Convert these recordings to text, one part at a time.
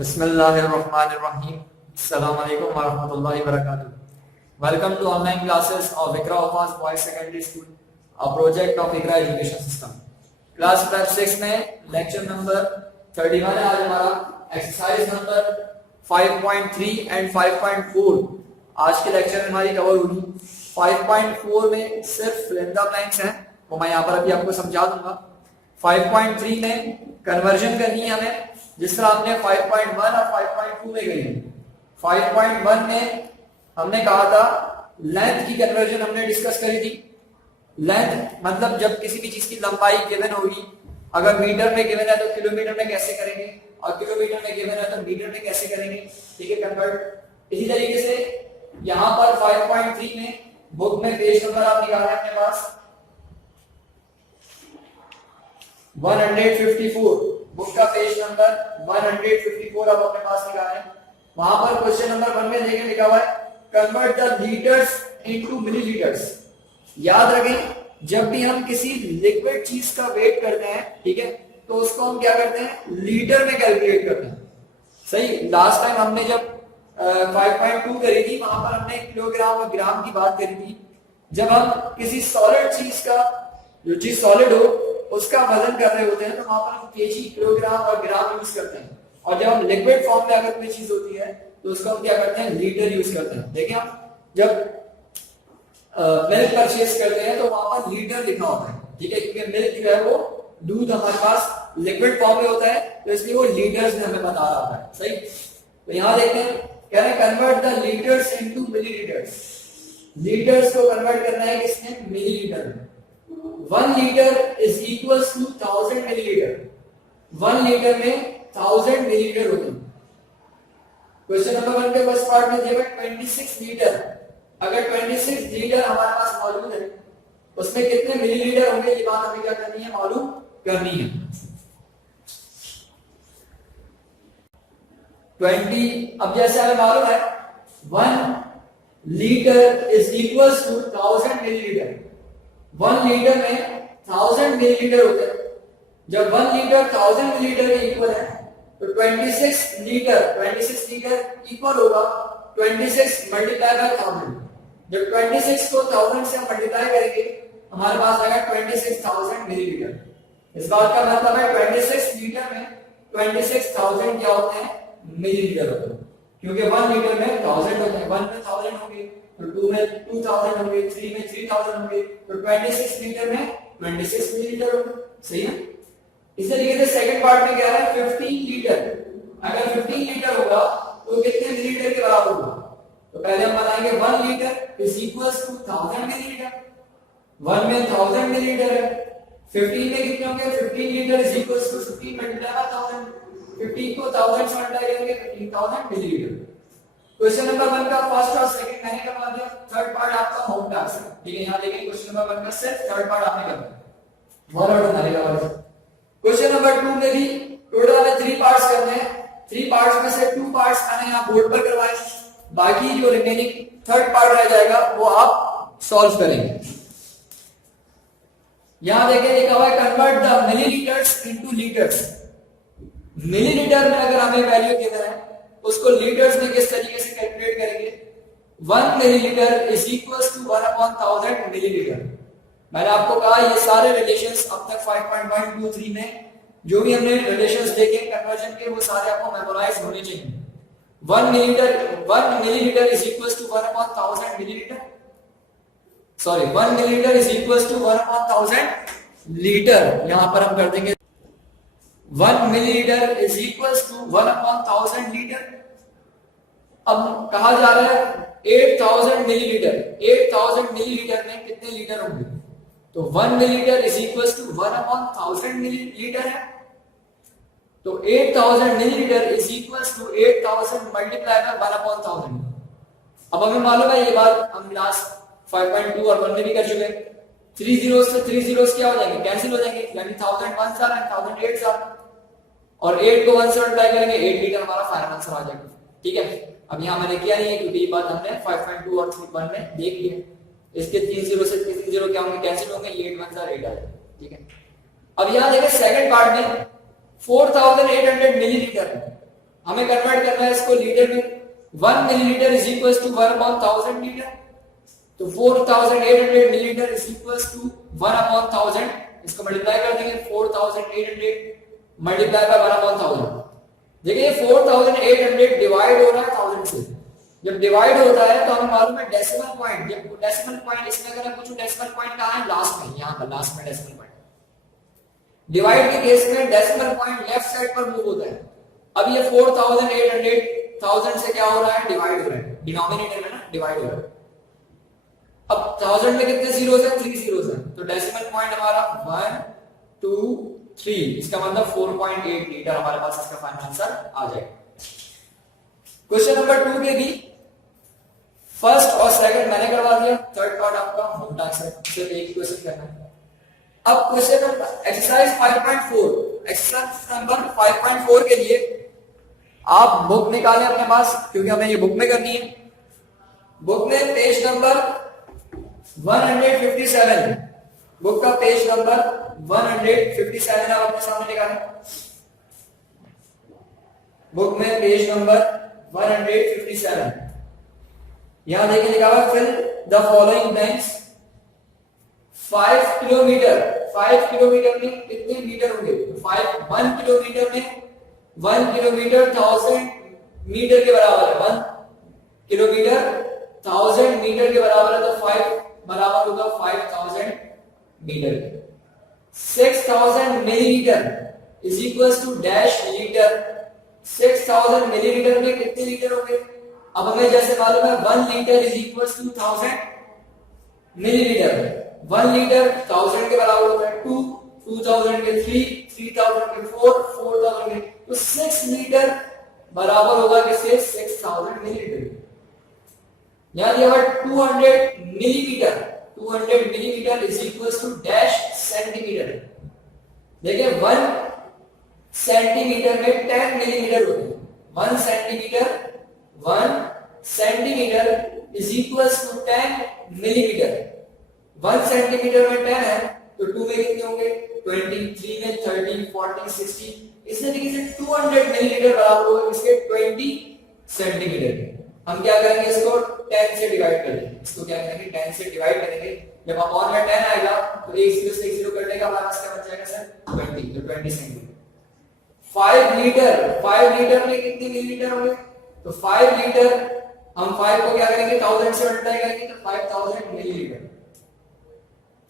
Bismillahirrahmanirrahim. Assalamu alaikum wa rahmatullahi wa barakatuh. Welcome to online classes of Iqra Wafas Boys Secondary School, a project of Iqra Education System. Class prep 6 में lecture number 31 है आज हमारा, exercise number 5.3 and 5.4 आज के lecture में हमारी cover होगी। 5.4 में सिर्फ फ्रेंडा ब्लैंक्स हैं, वो मैं यहाँ पर अभी आपको समझा दूंगा। 5.3 में कन्वर्जन करनी है हमें, जिस तरह हमने 5.1 और 5.2 में करी। 5.1 में हमने कहा था लेंथ की कन्वर्जन हमने डिस्कस करी थी। लेंथ मतलब जब किसी भी चीज की लंबाई गिवन होगी, अगर मीटर में गिवन है तो किलोमीटर में कैसे करेंगे, और किलोमीटर में गिवन है तो मीटर में कैसे करेंगे, ठीक है, कन्वर्ट। इसी तरीके से यहाँ पर 5.3 में बुक में पेज नंबर आप निकाल रहे हैं अपने पास 154, बुक का पेज नंबर 154 आप अपने पास निकालें। वहां पर क्वेश्चन नंबर 1 में देखिए लिखा हुआ है convert the litres into millilitres. याद रखें, जब भी हम किसी लिक्विड चीज का वेट करते हैं, ठीक है, तो उसको हम क्या करते हैं, लीटर में कैलकुलेट करते हैं। सही, लास्ट टाइम हमने जब 5.2 करी थी, वहां पर हमने किलोग्राम और ग्राम की बात करी थी। जब हम किसी सॉलिड चीज का, जो चीज सॉलिड हो, उसका वजन कर रहे होते हैं, तो वहां पर हम केजी, किलोग्राम और ग्राम यूज करते हैं। और जब हम लिक्विड फॉर्म में अगर कोई चीज होती है तो उसको हम क्या करते हैं, लीटर यूज करते हैं। देखिए, हम जब मिल्क परचेज करते हैं तो वहां पर लीटर लिखा होता है, ठीक है, क्योंकि मिल्क जो है वो दूध हमारे पास लिक्विड फॉर्म में होता है, तो इसलिए वो लीटर्स में हमें बता रहा है। सही, तो यहां देखते हैं, कह रहे हैं convert the litres into millilitres. Litres को कन्वर्ट करना है किसमें, मिलीलीटर में। 1 litre is equal to 1000 millilitre. 1 litre में 1000 मिलीलीटर होते हैं। क्वेश्चन नंबर 1 के फर्स्ट पार्ट में दिया है 26 लीटर। अगर 26 लीटर हमारे पास मौजूद है, उसमें कितने मिलीलीटर होंगे, ये बात हमें क्या करनी है, मालूम करनी है। 20, अब जैसे हमें मालूम है 1 litre is equal to 1000 millilitre. 1 litre में 1000 मिलीलीटर होते हैं। जब 1 लीटर 1000 मिलीलीटर के इक्वल है, तो 26 लीटर इक्वल होगा 26 मल्टीप्लाई बाय 1000। जब 26 को 1000 से हम मल्टीप्लाई करेंगे, हमारे पास आएगा 26000 मिलीलीटर। इस बात का मतलब है 26 लीटर में 26000 क्या होते हैं, मिलीलीटर होते हैं। क्योंकि 1 लीटर में 1000 होते हैं, 1 में 1000 होंगे, तो 2 में 2000 होंगे, 3 में 3000 होंगे, तो 26 लीटर में 26 मिलीलीटर होंगे। सही है। इसी तरीके से सेकंड पार्ट में कह रहा है 15 लीटर। अगर 15 लीटर होगा तो कितने मिलीलीटर के बराबर होगा, तो पहले हम बताएंगे 1 litre is equal to 1000 millilitre. 1 में 1000 मिलीलीटर है, 15 में कितने होंगे, 15 litre is equal to 15 multiply by 1000। 15 को 1000 से मल्टीप्लाई करेंगे 15000 मिलीलीटर। क्वेश्चन नंबर 1 का फर्स्ट और सेकंड मैंने करवा दिया, थर्ड पार्ट आपका होम टास्क है, ठीक है। यहां देखिए क्वेश्चन नंबर 1 का सिर्फ थर्ड पार्ट आपने करना है, वन और बनाने का वाला। क्वेश्चन नंबर 2 में भी टोटल हमें 3 पार्ट्स करने हैं। 3 पार्ट्स में से 2 पार्ट्स मैंने यहां बोर्ड पर करवाए, बाकी जो रिमेनिंग थर्ड पार्ट रह जाएगा वो आप सॉल्व करेंगे। यहां देखिए लिखा हुआ है convert the millilitres into litres. Millilitre में अगर हमें वैल्यू गिवन है, उसको लीटर्स में किस तरीके से कैलकुलेट करेंगे। 1 millilitre is equal to 1/1000 millilitre. मैंने आपको कहा ये सारे रिलेशंस अब तक 5.123 में जो भी हमने रिलेशंस देखे कन्वर्जन के, वो सारे आपको मेमोराइज होने चाहिए। 1 millilitre is equal to 1/1000 millilitre, sorry 1 millilitre is equal to 1/1000 litre. यहां पर हम कर देंगे 1 millilitre is equal to 1/1000 litre. अब कहा जा रहा है 8000 मिलीलीटर। 8000 मिलीलीटर में कितने लीटर होंगे, तो 1 millilitre is equal to 1/1000 millilitre है। तो 8000 millilitre is equal to 8000 multiply by 1/1000। अब हमें मालूम है ये बात, हम लास्ट 5.2 और 1 में भी कर चुके हैं। 3 zeros से 3 zeros क्या हो जाएंगे, कैंसिल हो जाएंगे, यानी 1000 1 जार एंड 1000 8 जार, और 8 को 1 से मल्टीप्लाई करेंगे 8 लीटर हमारा फाइनल आंसर आ जाएगा। ठीक है, अब यहां मैंने किया नहीं है क्योंकि ये बात हमने 5.2 और 1 में देख ली है। इसके 3 जीरो से 3 जीरो क्या होंगे, कैंसिल होंगे, ये 8 1 जार 8 आ जाएगा। ठीक है, अब यहां देखिए सेकंड पार्ट में 4800 मिलीलीटर हमें कन्वर्ट करना है इसको लीटर में। 1 millilitre is equal to 1/1000 litre, तो 4800 मिलीलीटर इज इक्वल टू 1/1000। इसको मल्टीप्लाई कर देंगे, 4800 मल्टीप्लाई बाय 1/1000। देखिए 4800 डिवाइड हो रहा है 1000 से। जब डिवाइड होता है तो हमें मालूम है डेसिमल पॉइंट, जब डेसिमल पॉइंट इसमें अगर हम पूछूं डेसिमल पॉइंट कहां है, लास्ट में, यहां पर लास्ट में डेसिमल पॉइंट। डिवाइड के केस में डेसिमल पॉइंट लेफ्ट साइड पर मूव होता है। अब ये 4800 1000 से क्या हो रहा है, डिवाइड हो रहा है, डिनोमिनेटर में ना डिवाइड हो रहा है। अब 1000 में कितने जीरोस हैं, 3 जीरोस हैं, तो डेसिमल पॉइंट हमारा 1 2 3, इसका मतलब 4.8 लीटर हमारे पास इसका फाइनल आंसर आ जाएगा। क्वेश्चन नंबर 2 के भी फर्स्ट और सेकंड मैंने करवा दिया, थर्ड पार्ट आपका होमवर्क आंसर, सिर्फ एक क्वेश्चन करना है। अब question number exercise 5.4, exercise number 5.4 के लिए आप बुक निकालें अपने पास, क्योंकि हमें ये बुक में करनी है। बुक में पेज नंबर 157, बुक का पेज नंबर 157 आप अपने सामने निकालें। बुक में पेज नंबर 157, यहां देखिए लिखा हुआ fill the following blanks. 5 kilometre, 5 kilometre में कितने मीटर होंगे, 1 किलोमीटर में 1 किलोमीटर 1000 मीटर के बराबर है, 1 किलोमीटर 1000 मीटर के बराबर है, तो 5 बराबर होगा 5000 metre. 6000 millilitre is equal to dash litre. 6000 millilitre में कितने लीटर होंगे, अब हमें जैसे मालूम है 1 litre is equal to 1000 millilitre. 1 litre 1000 के बराबर होता है, 2 2000 के 3 3000 के 4 4000 के, तो 6 लीटर बराबर होगा किसके, 6000 मिलीलीटर। यहां दिया हुआ 200 millimetre, 200 millimetre is equal to dash centimetre. देखिए 1 सेंटीमीटर में 10 मिलीमीटर होते हैं, 1 centimetre is equal to 10 millimetre. 1 centimetre में 10 है, तो 2 में कितने होंगे, 20, 3 में 30 40 60, इस तरीके से 200 मिलीलीटर बराबर होगा इसके 20 सेंटीमीटर। हम क्या करेंगे, इसको 10 से डिवाइड कर देंगे, इसको क्या करेंगे 10 से डिवाइड करेंगे। जब अपॉन में 10 आएगा तो एक जीरो से एक जीरो कट जाएगा, हमारे पास क्या बच जाएगा सर, 20, तो 20 सेंटीमीटर। 5 लीटर में कितने मिलीलीटर होंगे, तो 5 लीटर हम 5 को क्या करेंगे 1000 से मल्टीप्लाई करेंगे, तो 5000 millilitre.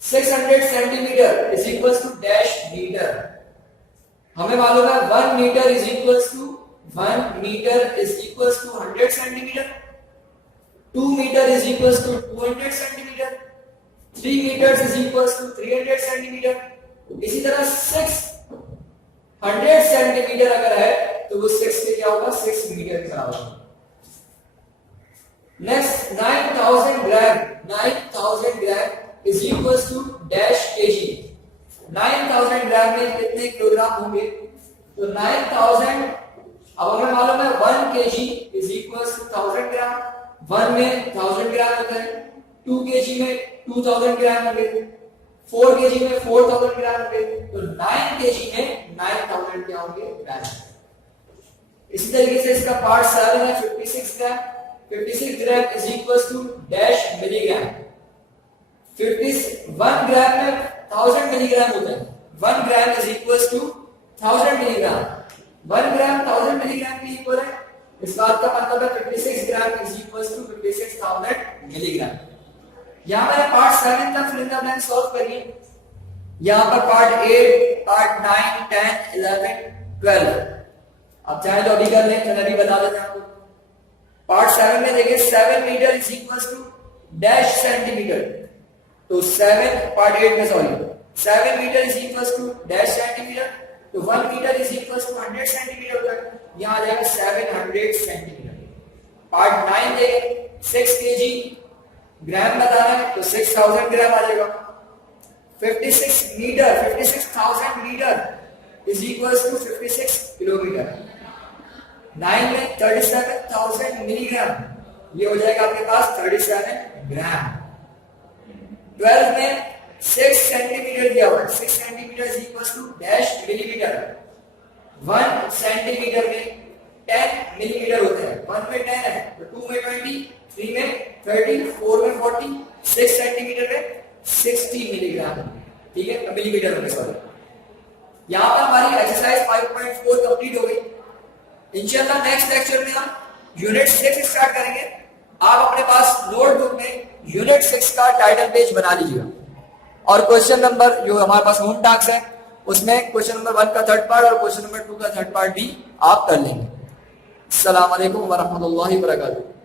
600 centimetre is equal to dash metre. हमें मालूम है 1 metre is equal to 100 centimetre. 2 metre is equal to 200 centimetre. 3 metre is equal to 300 centimetre. इसी तरह 600 सेंटीमीटर अगर है तो वो 6 के क्या होगा, 6 मीटर के बराबर होगा। Next 9000 gram is equal to dash KG. 9000 gram में कितने किलोग्राम होंगे, तो 9000, अब हमें मालूम है 1 केजी इज इक्वल टू 1000 ग्राम। 1 में 1000 ग्राम होता है, 2 केजी में 2000 ग्राम होंगे, 4 केजी में 4000 ग्राम होंगे, तो 9 केजी में 9000 क्या होंगे, ग्राम। इसी तरीके से इसका पार्ट 7 है 56 gram. 56 gram is equal to dash milligram. 1 gram में 1000 मिलीग्राम होता है, 1 gram is equal to 1000 milligram. 1 gram 1000 milligram के इक्वल है, इस बात का मतलब है 56 gram is equal to 56000 milligram. यहां पर पार्ट 7 तक fill in the blank solve करिए। यहां पर पार्ट 8, पार्ट 9, 10, 11, 12 आप चाहे तो अभी कर लें, तो अभी बता देते हैं आपको। पार्ट 7 में देखिए 7 metre is equal to dash centimetre, तो 7 पार्ट 8 में sorry 7 metre is equal to dash centimetre, तो 1 metre is equal to 100 centimetre तक, यहां आ जाएगा 700 सेंटीमीटर। पार्ट 9 देखिए 6 केजी ग्राम बताना है, तो 6000 ग्राम आ जाएगा। 56,000 metre is equal to 56 kilometre. 9 में 37,000 मिलीग्राम, ये हो जाएगा आपके पास 37 ग्राम। 12 में 6 सेंटीमीटर दिया हुआ है, 6 centimetre is equal to dash millimetre. 1 centimetre में 10 मिलीमीटर होते हैं। 1 में 10 है तो 2 में 20, 3 में 30, 4 में 40, 6 सेंटीमीटर में 60 मिलीग्राम, ठीक है, मिलीमीटर में सॉरी। यहाँ पर हमारी एक्सरसाइज 5.4 कंप्लीट हो गई। इंशाल्लाह नेक्स्ट लेक्चर में हम यूनिट 6 स्टार्ट करेंगे। आप अपने पास नोटबुक में यूनिट 6 का टाइटल पेज बना लीजिएगा और क्वेश्चन नंबर जो हमारे पास होम टास्क है उसमें क्वेश्चन नंबर 1 का थर्ड पार्ट और क्वेश्चन नंबर 2 का थर्ड पार्ट भी आप कर लेंगे। अस्सलाम वालेकुम व रहमतुल्लाहि व बरकातुहू।